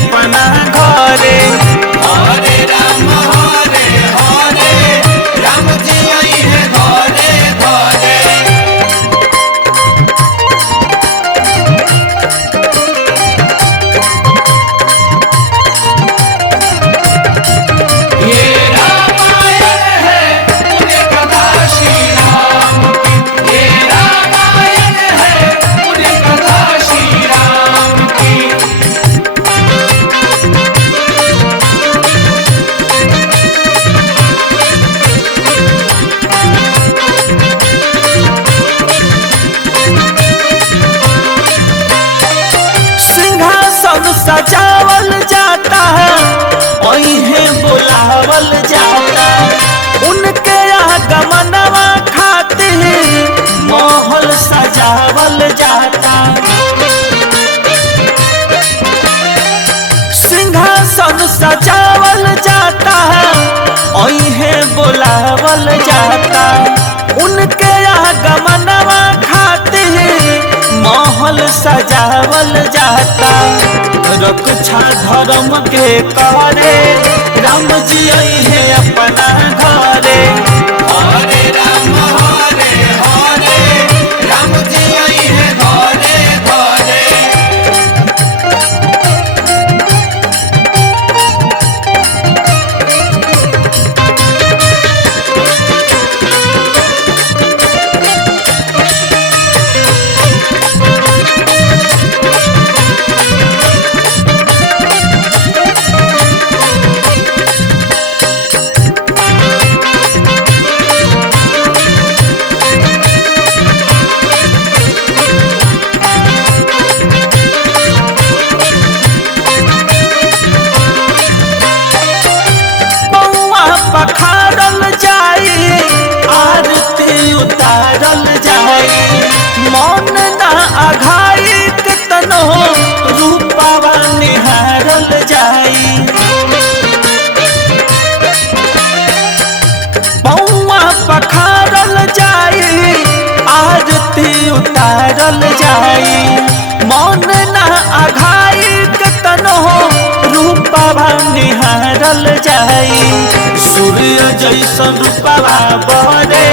अपना घरे। हरे राम जी आई है घरे घरे। ये रामायण है पुण्य कथा श्री राम की। ये रामायण है पुण्य कथा श्री राम की। सिंहासन सजावल जाता है वही बुलावल जाता, उनके आगमनवा खातिर महल सजावल जाता। सिंहासन सजावल जाता है वही बुलावल जाता, उनके आगमनवा खातिर महल सजावल जाता। रक्षा धर्म के करे राम जी आई है अपना घरे। हरे राम जी आई है घरे घरे। बउआ पखारल जाई आरती उतारल जाई, मन ना अघाई कितनो रूपवा निहारल जाई। बउआ पखारल जाई आरती उतारल जाई, मन ना अघाई कितनो रूपवा निहारल जाई। सूर्य जैसन रूपवा बरे